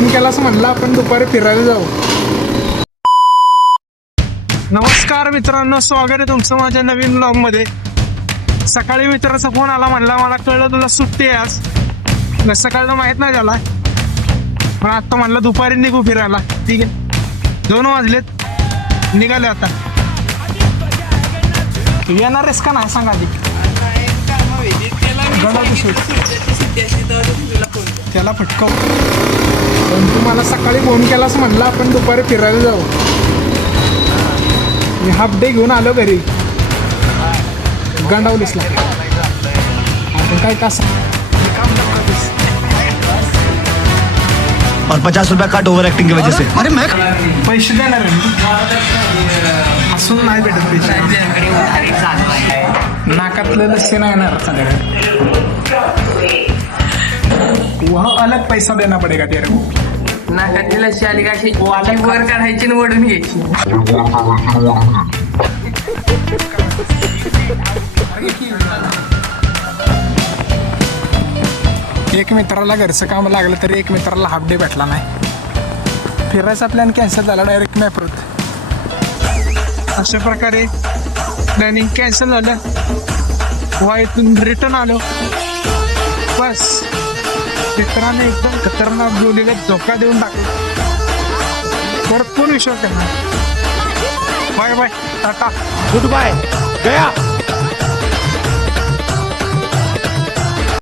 Phone केलास म्हणला आपण दुपारी फिरायला जाऊ. नमस्कार मित्रांनो, स्वागत आहे तुमचं माझ्या नवीन ब्लॉग मध्ये. सकाळी मित्राचा फोन आला, म्हणला मला कळलं तुला सुट्टी आहे आज. सकाळचं माहित नाही झाला, पण आता म्हणला दुपारी निघू फिरायला. ठीक आहे, 2 वाजलेत, निघाले आता. येणार आहेस का नाही सांग आधी. त्याला फटकाव. पण तू मला सकाळी फोन केलास म्हणला आपण दुपारी फिरायला जाऊ. मी हाफ डे घेऊन आलो घरी गंडावलीसला. आपण काय कसं और 50 रुपया कट ओवर एक्टिंग की वजह से. अरे मैं पैसे देणार असून नाही भेटत पैसे. नाकातलं लस्सी नाही येणार वह अलग पैसा देना पडेगा तेरे को. नाकातली लशी आली का अशी वर काढायची आणि ओढून घ्यायची. एक मित्राला घरचं काम लागलं तरी एक मित्राला हाफ डे भेटला नाही. फिरायचा प्लॅन कॅन्सल झाला, डायरेक्ट मॅपरूत. अशा प्रकारे प्लॅनिंग कॅन्सल झालं. इथून रिटर्न आलो. बस मित्राने एकदम खतरनाक बोलीला धोका देऊन टाकला. परत कोण विश्वास करणार. Bye bye, tata, goodbye गया.